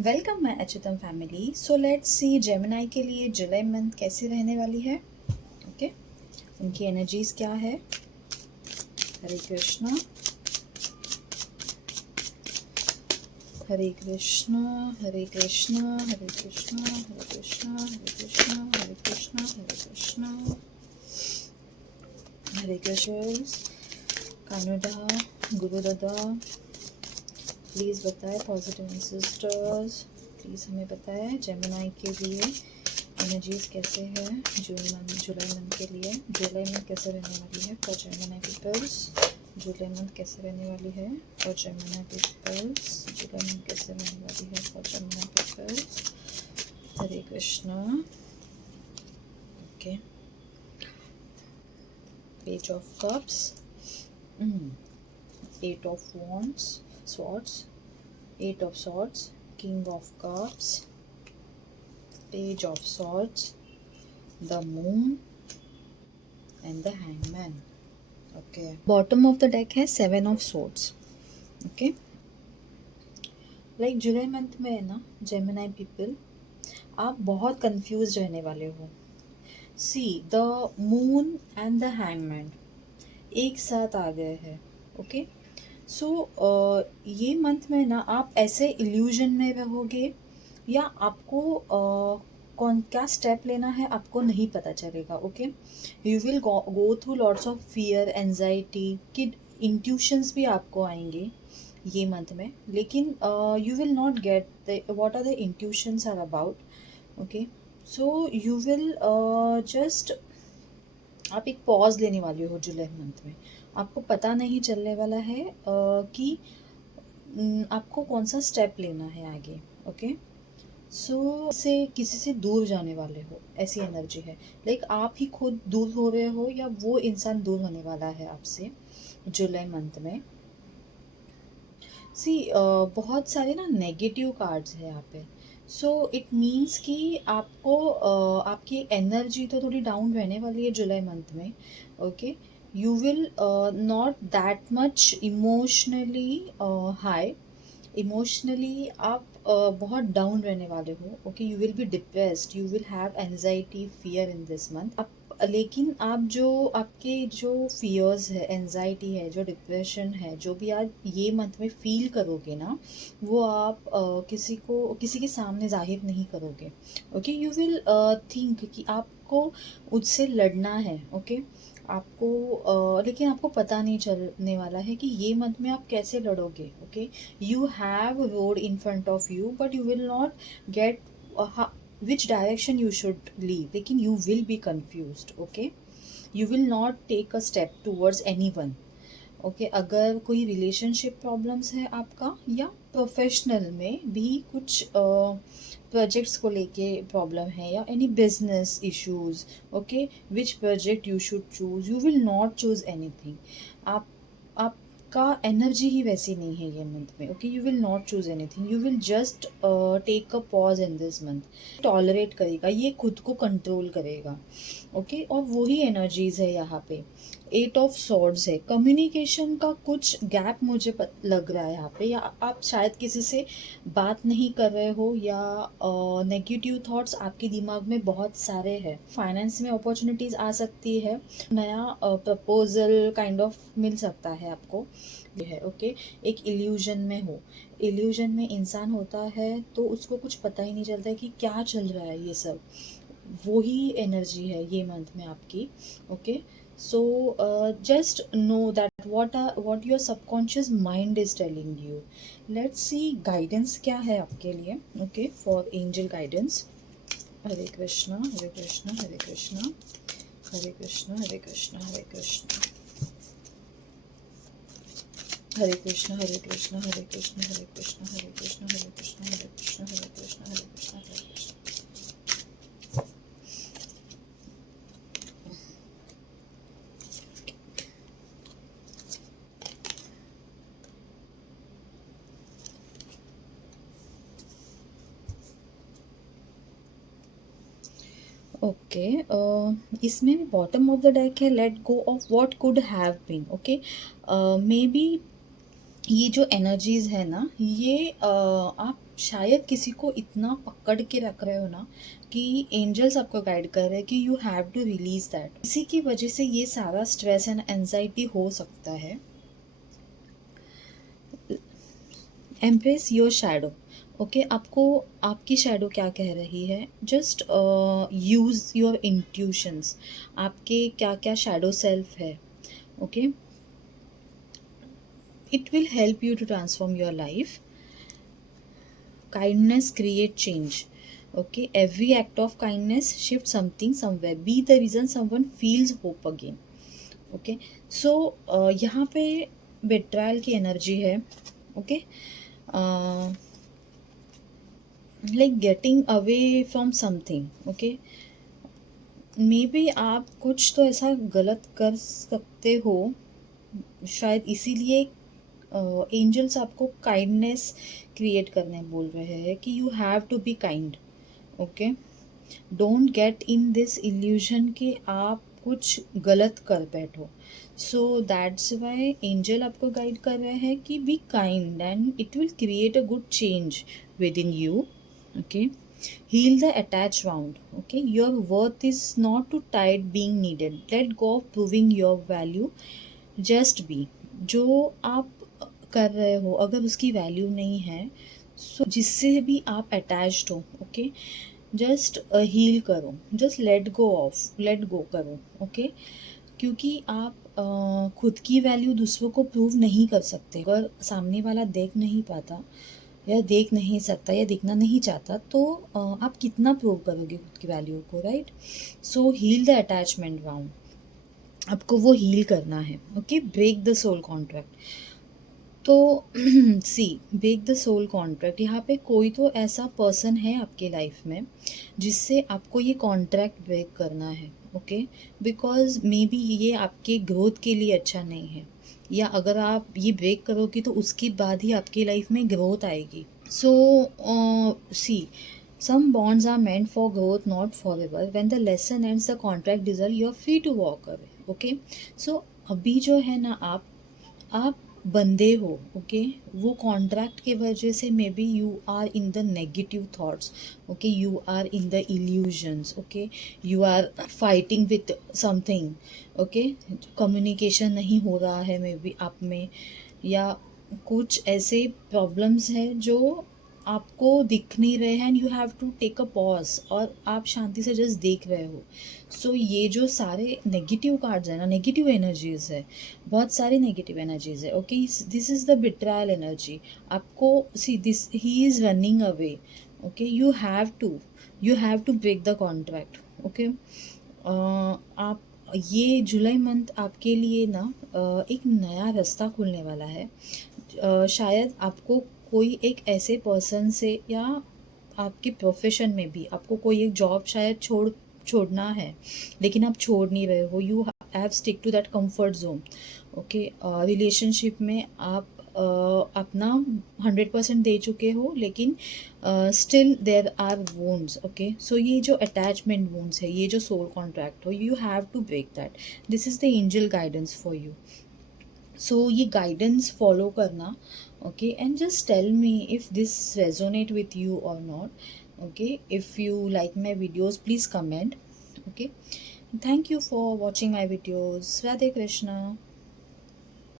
Welcome my Achyutam family. So let's see Gemini के लिए जुलाई month कैसे रहने वाली है। ओके, उनकी एनर्जीज क्या है। हरे कृष्णा, हरे कृष्णा, हरे कृष्णा, हरे कृष्णा, हरे कृष्णा, हरे कृष्णा, हरे कृष्णा, हरे कृष्णा, हरे कृष्ण। कनाडा, गुरु दादा प्लीज़ बताएं, पॉजिटिव सिस्टर्स प्लीज़ हमें बताएं जेमिनाई के लिए एनर्जीज कैसे है। जुलाई मंथ के लिए जुलाई मंथ कैसे रहने वाली है फॉर जेमिनाई पीपल्स। जुलाई मंथ कैसे रहने वाली है फॉर जेमिनाई पीपल्स। जुलाई मंथ कैसे रहने वाली है for Gemini peoples. Hare Krishna. Okay, page of cups, eight of wands, swords, eight of swords, king of cups, page of swords, the moon and the hangman. Okay, bottom of the deck है seven of swords. Okay, like July month में है ना Gemini people, आप बहुत confuse रहने वाले हो। See the moon and the hangman एक साथ आ गए हैं। ओके, सो ये मंथ में ना आप ऐसे इल्यूजन में रहोगे या आपको कौन क्या स्टेप लेना है आपको नहीं पता चलेगा। Okay, you will go through lots of fear, anxiety कि इंट्यूशंस भी आपको आएंगे ये मंथ में, लेकिन you will not get the what are the intuitions are about. Okay, so you will just आप एक पॉज लेने वाले हो जुलाई मंथ में। आपको पता नहीं चलने वाला है कि आपको कौन सा स्टेप लेना है आगे। ओके, सो से किसी से दूर जाने वाले हो ऐसी एनर्जी है। लाइक आप ही खुद दूर हो रहे हो या वो इंसान दूर होने वाला है आपसे जुलाई मंथ में। सी बहुत सारे ना नेगेटिव कार्ड्स है यहाँ पे। सो इट मीन्स कि आपको आपकी एनर्जी तो थोड़ी डाउन रहने वाली है जुलाई मंथ में। Okay, you will not that much emotionally high. Emotionally आप बहुत डाउन रहने वाले हो। Okay, you will be depressed, you will have anxiety, fear in this month. लेकिन आप जो आपके जो फियर्स है, एनजाइटी है, जो डिप्रेशन है, जो भी आप ये मंथ में फील करोगे ना, वो आप किसी के सामने जाहिर नहीं करोगे। ओके, यू विल थिंक कि आपको उससे लड़ना है। ओके, आपको लेकिन आपको पता नहीं चलने वाला है कि ये मंथ में आप कैसे लड़ोगे। Okay, you have a road in front of you but you will not get which direction you should leave, लेकिन you will be confused. okay, you will not take a step towards anyone. Okay, अगर कोई relationship problems है आपका या professional में भी कुछ projects को लेके प्रॉब्लम है या any business issues. Okay, which project you should choose, you will not choose anything. आप आपका एनर्जी ही वैसी नहीं है ये मंथ में। Okay, you will not choose anything, you will just take a pause in this month. Tolerate करेगा, ये खुद को कंट्रोल करेगा। ओके, और वही एनर्जीज है यहाँ पे। एट ऑफ सॉर्ड्स है, कम्युनिकेशन का कुछ गैप मुझे लग रहा है यहाँ पे, या आप शायद किसी से बात नहीं कर रहे हो या नेगेटिव थॉट्स आपके दिमाग में बहुत सारे हैं। फाइनेंस में अपॉर्चुनिटीज आ सकती है, नया प्रपोजल काइंड ऑफ मिल सकता है आपको। ये है ओके, एक इल्यूजन में हो। इल्यूजन में इंसान होता है तो उसको कुछ पता ही नहीं चलता है कि क्या चल रहा है। ये सब वही एनर्जी है ये मंथ में आपकी। Okay, so just know that what your subconscious mind is telling you. Let's see guidance क्या है आपके लिए। okay, for angel guidance. Hare Krishna, Hare Krishna, Hare Krishna, Hare Krishna, Hare Krishna, Hare Krishna, Hare Krishna, Hare Krishna, Hare Krishna, Hare Krishna, Hare Krishna, Hare Krishna, Hare Krishna, Hare Krishna, Hare Krishna, Hare Krishna. Okay, इसमें भी बॉटम ऑफ द डेक है let go of what could have been. Okay, maybe ये जो energies है ना, ये आप शायद किसी को इतना पकड़ के रख रहे हो ना कि एंजल्स आपको गाइड कर रहे हैं कि you have to release that. इसी की वजह से ये सारा स्ट्रेस एंड एंजाइटी हो सकता है। Embrace your shadow. ओके, आपको आपकी शैडो क्या कह रही है, जस्ट यूज़ योर इंट्यूशंस। आपके क्या क्या शैडो सेल्फ है, okay, it will help you to transform your life. Kindness create change. Okay, every act of kindness shift something somewhere. Be the reason someone feels hope again. Okay, so यहाँ पे betrayal की energy है. Okay, like getting away from something. Okay, may be आप कुछ तो ऐसा गलत कर सकते हो, शायद इसीलिए एंजल्स आपको काइंडनेस क्रिएट करने बोल रहे हैं कि you have to be kind. Okay, don't get in this illusion कि आप कुछ गलत कर बैठो। सो दैट्स वाई एंजल आपको गाइड कर रहे हैं कि be kind and it will create a good change within you. Okay, heal the attached wound. Okay, your worth is not too tight being needed. Let go of proving your value. Just be जो आप कर रहे हो, अगर उसकी value नहीं है, सो जिससे भी आप अटैच्ड हो, ओके, जस्ट हील करो, जस्ट लेट गो करो। ओके, क्योंकि आप खुद की वैल्यू दूसरों को प्रूव नहीं कर सकते। अगर सामने वाला देख नहीं पाता या देख नहीं सकता या देखना नहीं चाहता, तो आप कितना प्रूव करोगे खुद की वैल्यू को, right? So heal the attachment wound, आपको वो हील करना है। Okay, break the soul contract. तो see, break the soul contract, यहाँ पे कोई तो ऐसा पर्सन है आपके लाइफ में जिससे आपको ये कॉन्ट्रैक्ट ब्रेक करना है। ओके, बिकॉज मे बी ये आपके ग्रोथ के लिए अच्छा नहीं है, या अगर आप ये ब्रेक करोगे तो उसके बाद ही आपकी लाइफ में ग्रोथ आएगी। सो सी, some bonds are meant for growth, not forever. When the lesson ends, the contract dissolves, you are free to walk away. Okay, so अभी जो है ना, आप बंदे हो। ओके, वो कॉन्ट्रैक्ट के वजह से maybe you are in the negative thoughts. Okay, you are in the illusions. Okay, you are fighting with something. Okay, communication नहीं हो रहा है मे बी आप में, या कुछ ऐसे प्रॉब्लम्स है जो आपको दिख नहीं रहे हैं, and you have to take a pause, और आप शांति से जस्ट देख रहे हो। सो ये जो सारे नेगेटिव कार्ड्स है ना, नेगेटिव एनर्जीज है, बहुत सारी नेगेटिव एनर्जीज है। Okay, this is the betrayal energy. आपको see this, he is running away. Okay, you have to break the contract. Okay, आप ये जुलाई मंथ आपके लिए ना एक नया रास्ता खुलने वाला है। शायद आपको कोई एक ऐसे पर्सन से, या आपके प्रोफेशन में भी आपको कोई एक जॉब शायद छोड़ना है, लेकिन आप छोड़ नहीं रहे हो। You have stick to that comfort zone. Okay, relationship में आप अपना 100% दे चुके हो, लेकिन still there are wounds. Okay, so ये जो अटैचमेंट वोन्स है, ये जो सोल कॉन्ट्रैक्ट हो, you have to break that. This is the angel guidance for you. So ये गाइडेंस फॉलो करना। Okay, and just tell me if this resonate with you or not. Okay, if you like my videos, please comment. Okay, thank you for watching my videos. Radhe Krishna.